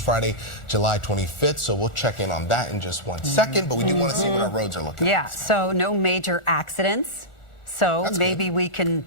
Friday, July 25th, so we'll check in on that in just one second, but we do want to see what our roads are looking Yeah, like. so no major accidents, so That's maybe good. we can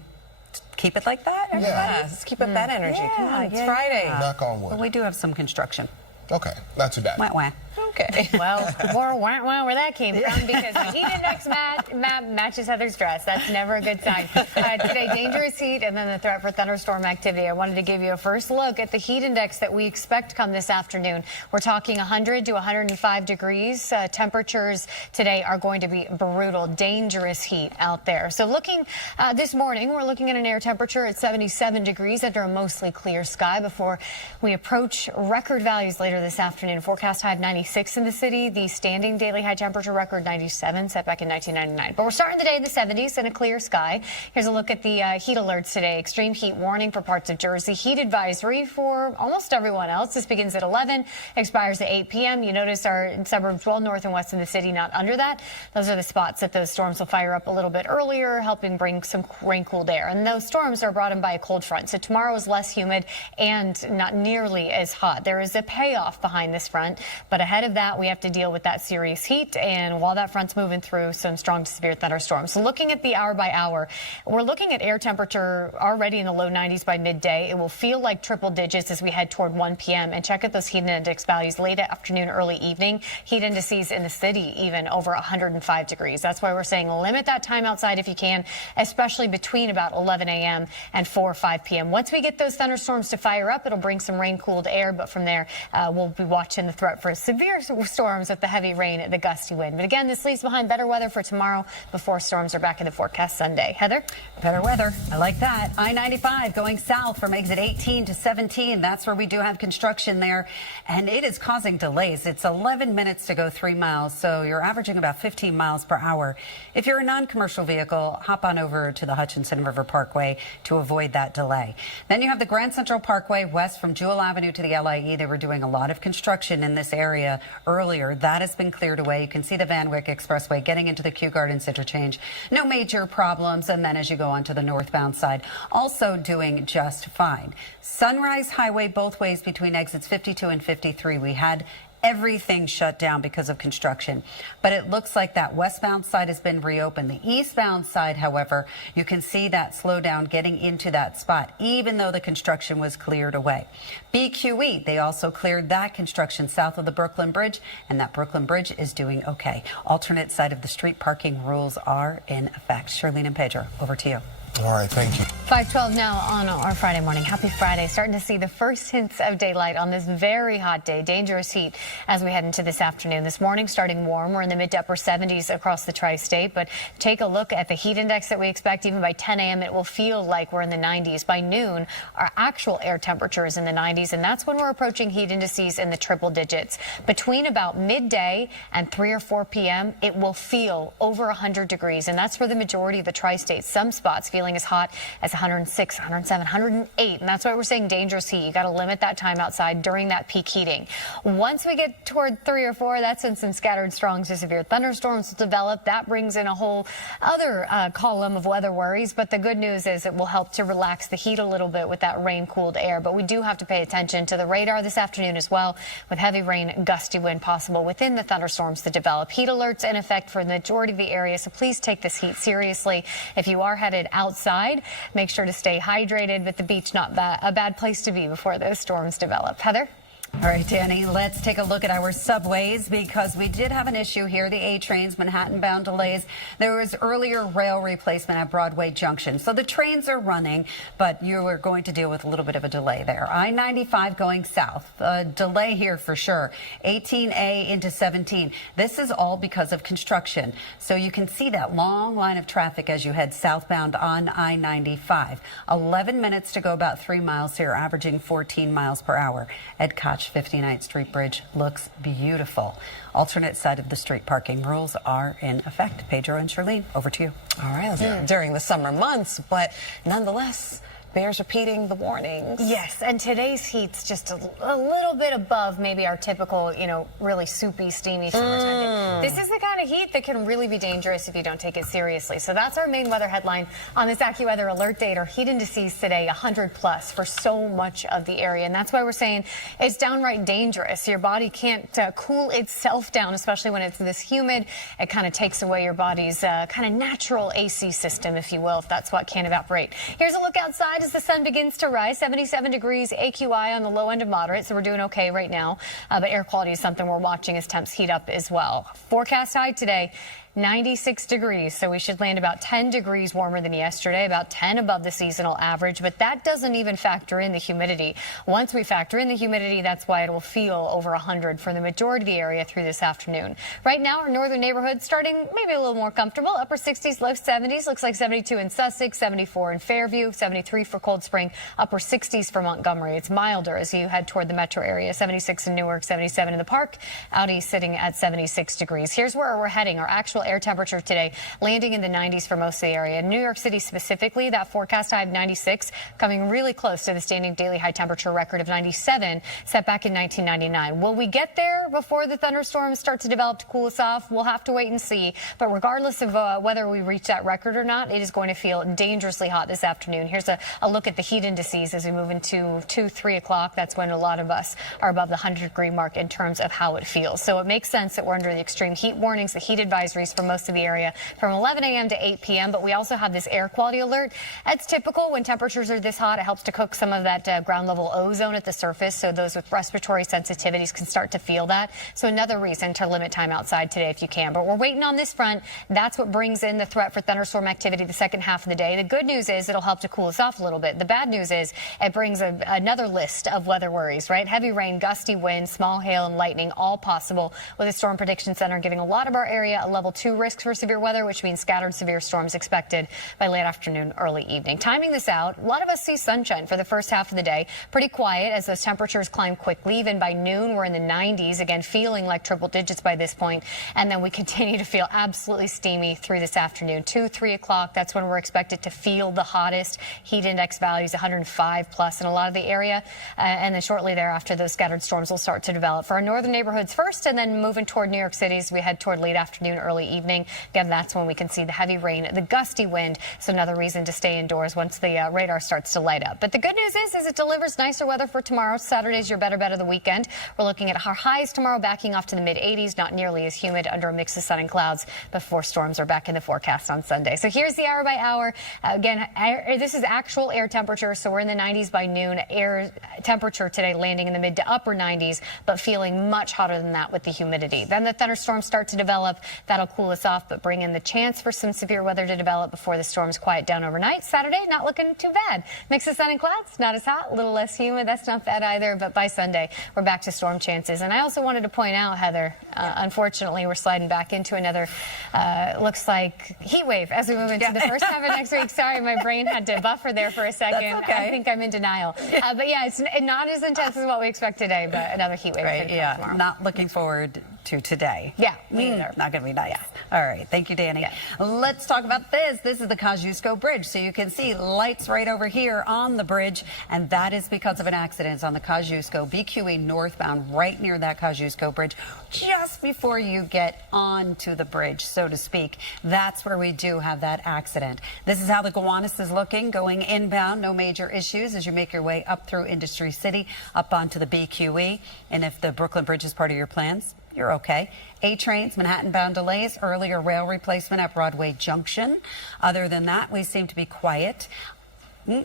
keep it like that, everybody? Yeah. Let's keep up that energy. Come on, it's yeah, Friday. yeah. Knock on wood. Well, we do have some construction. Okay, not too bad. Wah, wah. Okay. Well, more wah-wah where that came from, because the heat index map matches Heather's dress. That's never a good sign. Today, dangerous heat and then the threat for thunderstorm activity. I wanted to give you a first look at the heat index that we expect come this afternoon. We're talking 100 to 105 degrees. Temperatures today are going to be brutal, dangerous heat out there. So looking this morning, we're looking at an air temperature at 77 degrees under a mostly clear sky before we approach record values later this afternoon. Forecast high of 96 in the city. The standing daily high temperature record 97, set back in 1999. But we're starting the day in the 70s in a clear sky. Here's a look at the heat alerts today. Extreme heat warning for parts of Jersey. Heat advisory for almost everyone else. This begins at 11, expires at 8 p.m. You notice our suburbs well north and west in the city not under that. Those are the spots that those storms will fire up a little bit earlier, helping bring some rain-cooled air. And those storms are brought in by a cold front. So tomorrow is less humid and not nearly as hot. There is a payoff behind this front, but ahead of that, we have to deal with that serious heat. And while that front's moving through, some strong to severe thunderstorms. So looking at the hour by hour, we're looking at air temperature already in the low 90s by midday. It will feel like triple digits as we head toward 1 p.m. And check out those heat index values late afternoon, early evening. Heat indices in the city even over 105 degrees. That's why we're saying limit that time outside if you can, especially between about 11 a.m. and 4 or 5 p.m. Once we get those thunderstorms to fire up, it'll bring some rain-cooled air. But from there, we'll be watching the threat for severe storms with the heavy rain and the gusty wind. But again, this leaves behind better weather for tomorrow before storms are back in the forecast Sunday. Heather? Better weather. I like that. I-95 going south from exit 18 to 17. That's where we do have construction there, and it is causing delays. It's 11 minutes to go 3 miles, so you're averaging about 15 miles per hour. If you're a non-commercial vehicle, hop on over to the Hutchinson River Parkway to avoid that delay. Then you have the Grand Central Parkway west from Jewel Avenue to the LIE. They were doing a lot of construction in this area earlier. That has been cleared away. You can see the Van Wyck Expressway getting into the Kew Gardens interchange. No major problems. And then as you go on to the northbound side, also doing just fine. Sunrise Highway both ways between exits 52 and 53. We had everything shut down because of construction, but it looks like that westbound side has been reopened. The eastbound side, however, you can see that slowdown getting into that spot, even though the construction was cleared away. BQE, they also cleared that construction south of the Brooklyn Bridge, and that Brooklyn Bridge is doing okay. Alternate side of the street parking rules are in effect. Charlene and Pedro, over to you. All right, thank you. 5:12 now on our Friday morning. Happy Friday. Starting to see the first hints of daylight on this very hot day. Dangerous heat as we head into this afternoon. This morning starting warm. We're in the mid to upper 70s across the tri-state. But take a look at the heat index that we expect. Even by 10 a.m. it will feel like we're in the 90s. By noon, our actual air temperature is in the 90s. And that's when we're approaching heat indices in the triple digits. Between about midday and 3 or 4 p.m., it will feel over 100 degrees. And that's where the majority of the tri-state, some spots feeling as hot as 106, 107, 108. And that's why we're saying dangerous heat. You got to limit that time outside during that peak heating. Once we get toward 3 or 4, that's when some scattered strong to severe thunderstorms will develop. That brings in a whole other column of weather worries. But the good news is it will help to relax the heat a little bit with that rain-cooled air. But we do have to pay attention to the radar this afternoon as well, with heavy rain, gusty wind possible within the thunderstorms to develop. Heat alerts in effect for the majority of the area. So please take this heat seriously. If you are headed outside, make sure to stay hydrated, but the beach not a bad place to be before those storms develop. Heather? All right, Dani, let's take a look at our subways because we did have an issue here. The A trains, Manhattan-bound delays. There was earlier rail replacement at Broadway Junction. So the trains are running, but you are going to deal with a little bit of a delay there. I-95 going south. Delay here for sure. 18A into 17. This is all because of construction. So you can see that long line of traffic as you head southbound on I-95. 11 minutes to go about 3 miles here, averaging 14 miles per hour. Ed Koch, 59th Street Bridge looks beautiful. Alternate side of the street parking rules are in effect. Pedro and Charlene, over to you. All right, during the summer months, but nonetheless, bears repeating the warnings. Yes, and today's heat's just a little bit above maybe our typical, really soupy, steamy summertime. This is the kind of heat that can really be dangerous if you don't take it seriously. So that's our main weather headline on this AccuWeather alert date. Our heat indices today 100 plus for so much of the area, and that's why we're saying it's downright dangerous. Your body can't cool itself down, especially when it's this humid. It kind of takes away your body's kind of natural AC system, if you will, if that's what can evaporate. Here's a look outside as the sun begins to rise. 77 degrees AQI on the low end of moderate, so we're doing okay right now. But air quality is something we're watching as temps heat up as well. Forecast high today, 96 degrees, so we should land about 10 degrees warmer than yesterday, about 10 above the seasonal average, but that doesn't even factor in the humidity. Once we factor in the humidity, that's why it will feel over 100 for the majority of the area through this afternoon. Right now, our northern neighborhood starting maybe a little more comfortable, upper 60s, low 70s, looks like 72 in Sussex, 74 in Fairview, 73 for Cold Spring, upper 60s for Montgomery. It's milder as you head toward the metro area, 76 in Newark, 77 in the Park, out east sitting at 76 degrees. Here's where we're heading. Our actual air temperature today landing in the 90s for most of the area. New York City specifically, that forecast high of 96 coming really close to the standing daily high temperature record of 97 set back in 1999. Will we get there before the thunderstorms start to develop to cool us off? We'll have to wait and see. But regardless of whether we reach that record or not, it is going to feel dangerously hot this afternoon. Here's a look at the heat indices as we move into 2, 3 o'clock. That's when a lot of us are above the 100-degree mark in terms of how it feels. So it makes sense that we're under the extreme heat warnings, the heat advisories for most of the area from 11 a.m. to 8 p.m. But we also have this air quality alert. That's typical when temperatures are this hot. It helps to cook some of that ground level ozone at the surface, so those with respiratory sensitivities can start to feel that. So another reason to limit time outside today if you can. But we're waiting on this front. That's what brings in the threat for thunderstorm activity the second half of the day. The good news is it'll help to cool us off a little bit. The bad news is it brings another list of weather worries, right? Heavy rain, gusty wind, small hail, and lightning, all possible, with the Storm Prediction Center giving a lot of our area a level 2 risk for severe weather, which means scattered severe storms expected by late afternoon, early evening. Timing this out, a lot of us see sunshine for the first half of the day. Pretty quiet as those temperatures climb quickly. Even by noon, we're in the 90s, again, feeling like triple digits by this point. And then we continue to feel absolutely steamy through this afternoon. 2, 3 o'clock, that's when we're expected to feel the hottest. Heat index values 105 plus in a lot of the area. And then shortly thereafter, those scattered storms will start to develop for our northern neighborhoods first, and then moving toward New York City as we head toward late afternoon, early evening. Again, that's when we can see the heavy rain, the gusty wind. So another reason to stay indoors once the radar starts to light up. But the good news is it delivers nicer weather for tomorrow. Saturday's your better bet of the weekend. We're looking at our highs tomorrow backing off to the mid 80s, not nearly as humid under a mix of sun and clouds before storms are back in the forecast on Sunday. So here's the hour by hour. Again, this is actual air temperature. So we're in the 90s by noon. Air temperature today landing in the mid to upper 90s, but feeling much hotter than that with the humidity. Then the thunderstorms start to develop. That'll cool us off, but bring in the chance for some severe weather to develop before the storms quiet down overnight. Saturday, not looking too bad. Mix of sun and clouds, not as hot, a little less humid. That's not bad either, but by Sunday, we're back to storm chances. And I also wanted to point out, Heather, unfortunately, we're sliding back into another, looks like, heat wave as we move into the first half of next week. Sorry, my brain had to buffer there for a second. That's okay. I think I'm in denial. But yeah, it's not as intense as what we expect today, but another heat wave. Right, yeah. Tomorrow. Not looking forward to today. Yeah, me either. Not going to be nice. All right. Thank you, Dani. Yeah. Let's talk about this. This is the Kosciuszko Bridge. So you can see lights right over here on the bridge, and that is because of an accident. It's on the Kosciuszko BQE northbound, right near that Kosciuszko Bridge, just before you get onto the bridge, so to speak. That's where we do have that accident. This is how the Gowanus is looking, going inbound. No major issues as you make your way up through Industry City, up onto the BQE. And if the Brooklyn Bridge is part of your plans, you're okay. A-trains, Manhattan-bound delays, earlier rail replacement at Broadway Junction. Other than that, we seem to be quiet.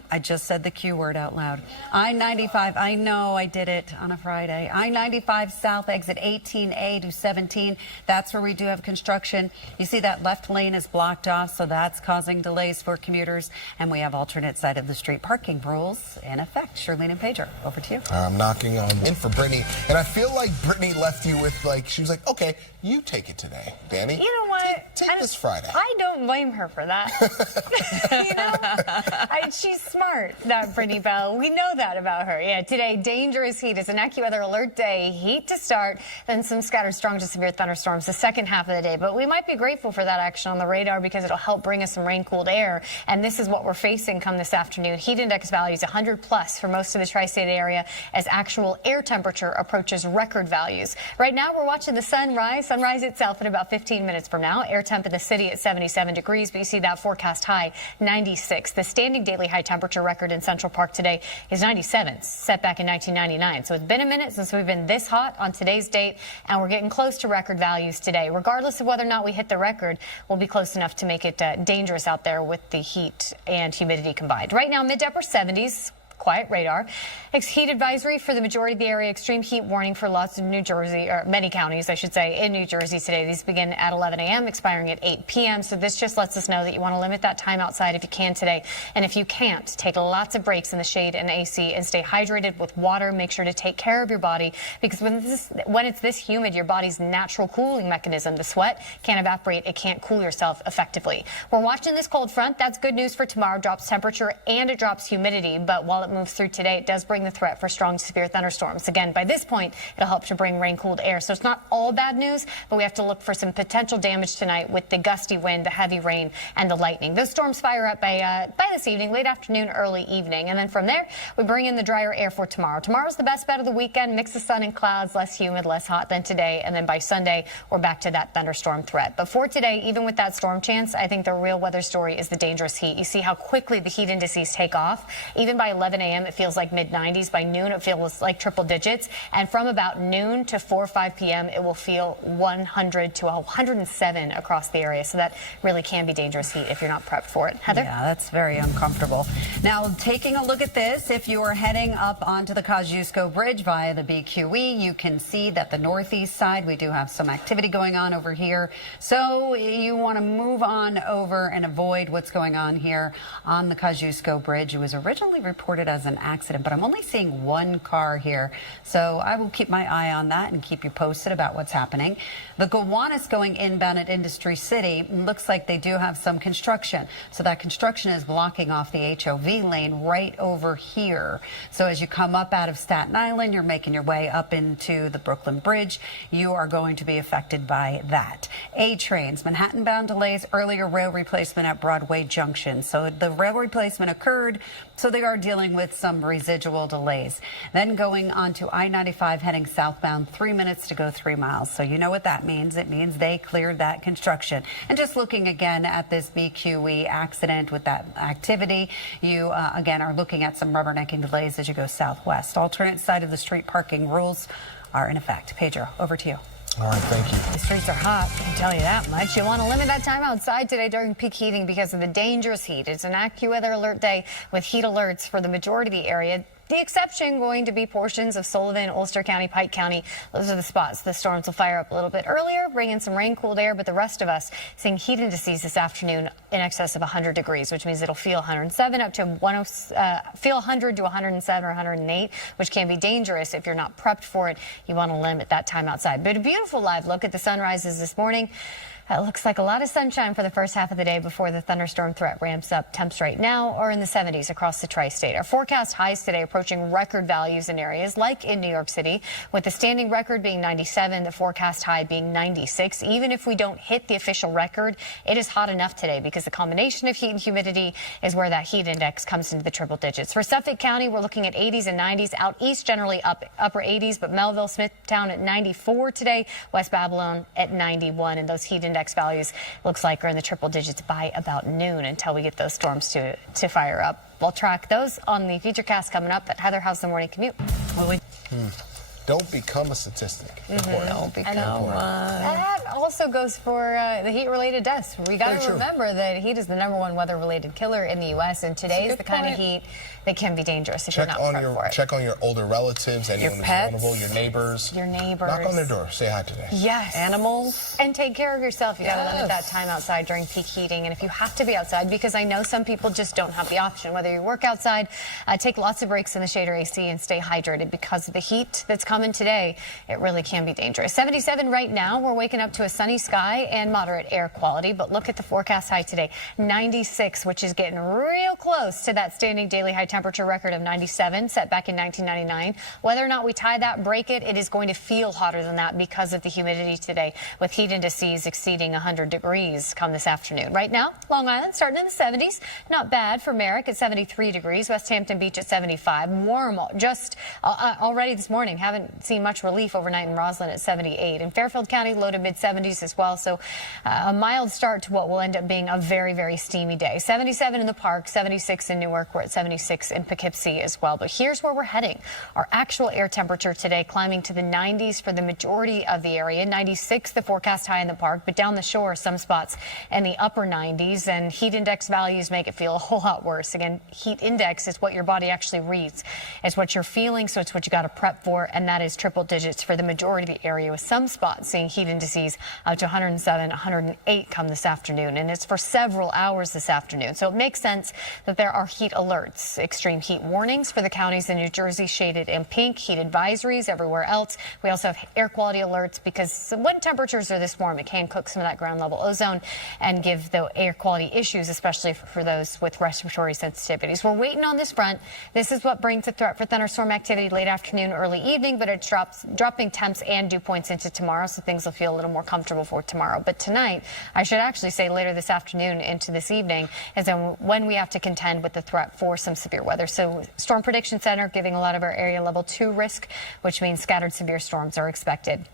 I just said the Q word out loud. I-95, I know I did it on a Friday. I-95 south, exit 18A to 17. That's where we do have construction. You see that left lane is blocked off, so that's causing delays for commuters. And we have alternate side of the street parking rules in effect. Shirlene and Pedro, over to you. I'm knocking on in for Brittany, and I feel like Brittany left you with, like, she was like, okay, you take it today, Dani. You know what? Take this Friday. I don't blame her for that. You know, she She's smart, that Brittany Bell. We know that about her. Yeah, today, dangerous heat. It's an AccuWeather alert day. Heat to start, then some scattered strong to severe thunderstorms the second half of the day. But we might be grateful for that action on the radar because it'll help bring us some rain-cooled air. And this is what we're facing come this afternoon. Heat index values 100 plus for most of the tri-state area as actual air temperature approaches record values. Right now, we're watching the sunrise itself in about 15 minutes from now. Air temp in the city at 77 degrees, but you see that forecast high 96. The standing daily high temperature record in Central Park today is 97, set back in 1999. So it's been a minute since we've been this hot on today's date, and we're getting close to record values today. Regardless of whether or not we hit the record, we'll be close enough to make it dangerous out there with the heat and humidity combined. Right now, mid to upper 70s. Quiet radar. Heat advisory for the majority of the area. Extreme heat warning for lots of New Jersey, or many counties, I should say, in New Jersey today. These begin at 11 a.m., expiring at 8 p.m. So this just lets us know that you want to limit that time outside if you can today. And if you can't, take lots of breaks in the shade and AC and stay hydrated with water. Make sure to take care of your body because when it's this humid, your body's natural cooling mechanism, the sweat, can't evaporate. It can't cool yourself effectively. We're watching this cold front. That's good news for tomorrow. Drops temperature and it drops humidity. But while it moves through today, it does bring the threat for strong to severe thunderstorms. Again, by this point, it'll help to bring rain-cooled air. So it's not all bad news, but we have to look for some potential damage tonight with the gusty wind, the heavy rain, and the lightning. Those storms fire up by this evening, late afternoon, early evening. And then from there, we bring in the drier air for tomorrow. Tomorrow's the best bet of the weekend. Mix of sun and clouds, less humid, less hot than today. And then by Sunday, we're back to that thunderstorm threat. But for today, even with that storm chance, I think the real weather story is the dangerous heat. You see how quickly the heat indices take off. Even by 11 a.m., it feels like mid-90s. By noon, it feels like triple digits. And from about noon to 4 or 5 p.m., it will feel 100 to 107 across the area. So that really can be dangerous heat if you're not prepped for it. Heather? Yeah, that's very uncomfortable. Now, taking a look at this, if you are heading up onto the Kosciuszko Bridge via the BQE, you can see that the northeast side, we do have some activity going on over here. So you want to move on over and avoid what's going on here on the Kosciuszko Bridge. It was originally reported as an accident, but I'm only seeing one car here. So I will keep my eye on that and keep you posted about what's happening. The Gowanus going inbound at Industry City looks like they do have some construction. So that construction is blocking off the HOV lane right over here. So as you come up out of Staten Island, you're making your way up into the Brooklyn Bridge. You are going to be affected by that. A trains, Manhattan bound delays, earlier rail replacement at Broadway Junction. So the rail replacement occurred, so they are dealing with some residual delays. Then going on to I-95 heading southbound, 3 minutes to go 3 miles. So you know what that means. It means they cleared that construction. And just looking again at this BQE accident with that activity, you again are looking at some rubbernecking delays as you go southwest. Alternate side of the street parking rules are in effect. Pedro, over to you. All right, thank you. The streets are hot, I can tell you that much. You want to limit that time outside today during peak heating because of the dangerous heat. It's an AccuWeather alert day with heat alerts for the majority of the area. The exception going to be portions of Sullivan, Ulster County, Pike County. Those are the spots the storms will fire up a little bit earlier, bring in some rain-cooled air, but the rest of us seeing heat indices this afternoon in excess of 100 degrees, which means it'll feel 107 up to feel 100 to 107 or 108, which can be dangerous if you're not prepped for it. You want to limit that time outside. But a beautiful live look at the sunrises this morning. It looks like a lot of sunshine for the first half of the day before the thunderstorm threat ramps up. Temps right now are in the 70s across the tri-state. Our forecast highs today approaching record values in areas like in New York City, with the standing record being 97, the forecast high being 96. Even if we don't hit the official record, it is hot enough today because the combination of heat and humidity is where that heat index comes into the triple digits. For Suffolk County, we're looking at 80s and 90s. Out east, generally upper 80s, but Melville, Smithtown at 94 today, West Babylon at 91, and those heat index values looks like are in the triple digits by about noon until we get those storms to fire up. We'll track those on the Futurecast coming up. But Heather, how's the morning commute? Well, Don't become a statistic. Important. Don't become that also goes for the heat-related deaths. We got to remember that heat is the #1 weather-related killer in the U.S. and today is the kind of heat that can be dangerous if you're not prepped for it. Check on your older relatives, anyone who's vulnerable, your neighbors. Your neighbors. Knock on their door. Say hi today. Yes. Animals. And take care of yourself. You got to limit that time outside during peak heating. And if you have to be outside, because I know some people just don't have the option, whether you work outside, take lots of breaks in the shade or AC and stay hydrated because of the heat that's coming coming today, it really can be dangerous. 77 right now. We're waking up to a sunny sky and moderate air quality, but look at the forecast high today, 96, which is getting real close to that standing daily high temperature record of 97 set back in 1999. Whether or not we tie that, break it, it is going to feel hotter than that because of the humidity today, with heat indices exceeding 100 degrees come this afternoon. Right now, Long Island starting in the 70s. Not bad for Merrick at 73 degrees. West Hampton Beach at 75. Warm just already this morning. Haven't seen much relief overnight in Roslyn at 78. In Fairfield County, low to mid 70s as well. So a mild start to what will end up being a very, very steamy day. 77 in the Park, 76 in Newark. We're at 76 in Poughkeepsie as well. But here's where we're heading. Our actual air temperature today climbing to the 90s for the majority of the area. 96 the forecast high in the Park, but down the shore some spots in the upper 90s, and heat index values make it feel a whole lot worse. Again, heat index is what your body actually reads. It's what you're feeling, so it's what you got to prep for, and that is triple digits for the majority of the area, with some spots seeing heat indices up to 107, 108 come this afternoon, and it's for several hours this afternoon. So it makes sense that there are heat alerts, extreme heat warnings for the counties in New Jersey shaded in pink, heat advisories everywhere else. We also have air quality alerts because when temperatures are this warm, it can cook some of that ground level ozone and give the air quality issues, especially for those with respiratory sensitivities. We're waiting on this front. This is what brings the threat for thunderstorm activity late afternoon, early evening, but it's dropping temps and dew points into tomorrow, so things will feel a little more comfortable for tomorrow. But tonight, I should actually say later this afternoon into this evening, is when we have to contend with the threat for some severe weather. So Storm Prediction Center giving a lot of our area level 2 risk, which means scattered severe storms are expected.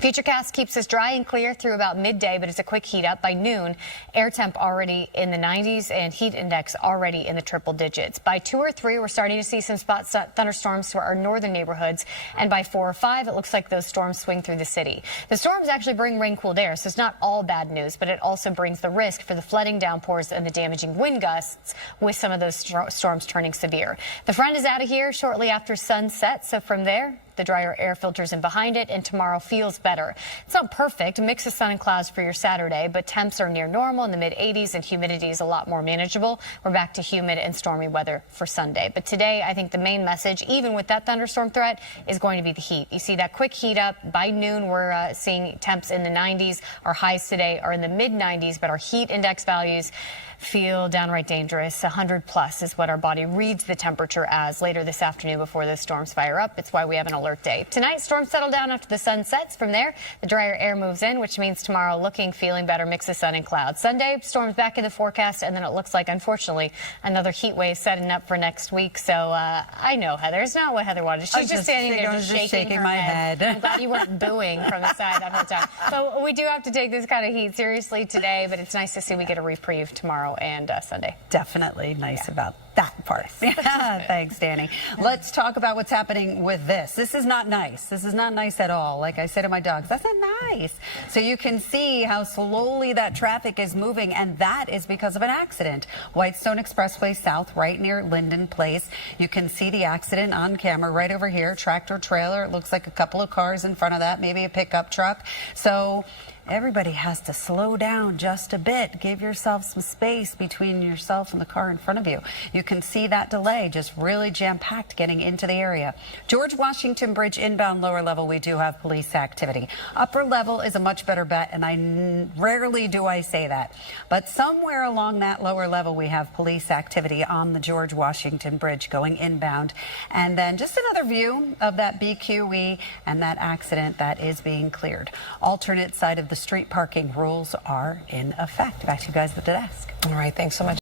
Futurecast keeps us dry and clear through about midday, but it's a quick heat up. By noon, air temp already in the 90s and heat index already in the triple digits. By 2 or 3, we're starting to see some spots thunderstorms for our northern neighborhoods. And by 4 or 5, it looks like those storms swing through the city. The storms actually bring rain-cooled air, so it's not all bad news, but it also brings the risk for the flooding downpours and the damaging wind gusts, with some of those storms turning severe. The front is out of here shortly after sunset, so from there, the drier air filters in behind it, and tomorrow feels better. It's not perfect, a mix of sun and clouds for your Saturday, but temps are near normal in the mid-80s and humidity is a lot more manageable. We're back to humid and stormy weather for Sunday. But today, I think the main message, even with that thunderstorm threat, is going to be the heat. You see that quick heat up. By noon, we're seeing temps in the 90s. Our highs today are in the mid-90s, but our heat index values feel downright dangerous. 100 plus is what our body reads the temperature as later this afternoon before those storms fire up. It's why we have an alert day. Tonight, storms settle down after the sun sets. From there, the drier air moves in, which means tomorrow feeling better, mix of sun and clouds. Sunday, storms back in the forecast, and then it looks like, unfortunately, another heat wave setting up for next week. So I know Heather. It's not what Heather wanted. She's just standing there just shaking my head. I'm glad you weren't booing from the side that whole time. So we do have to take this kind of heat seriously today, but it's nice to see we get a reprieve tomorrow and Sunday. Definitely nice about that part. Thanks, Dani. Let's talk about what's happening with this. This is not nice. This is not nice at all. Like I say to my dogs, that's not nice. So you can see how slowly that traffic is moving, and that is because of an accident. Whitestone Expressway South, right near Linden Place. You can see the accident on camera right over here. Tractor trailer. It looks like a couple of cars in front of that, maybe a pickup truck. So everybody has to slow down just a bit. Give yourself some space between yourself and the car in front of you. You can see that delay just really jam-packed getting into the area. George Washington Bridge inbound lower level, we do have police activity. Upper level is a much better bet, and rarely do I say that. But somewhere along that lower level, we have police activity on the George Washington Bridge going inbound. And then just another view of that BQE and that accident that is being cleared. Alternate side of the street parking rules are in effect. Back to you guys at the desk. All right, thanks so much.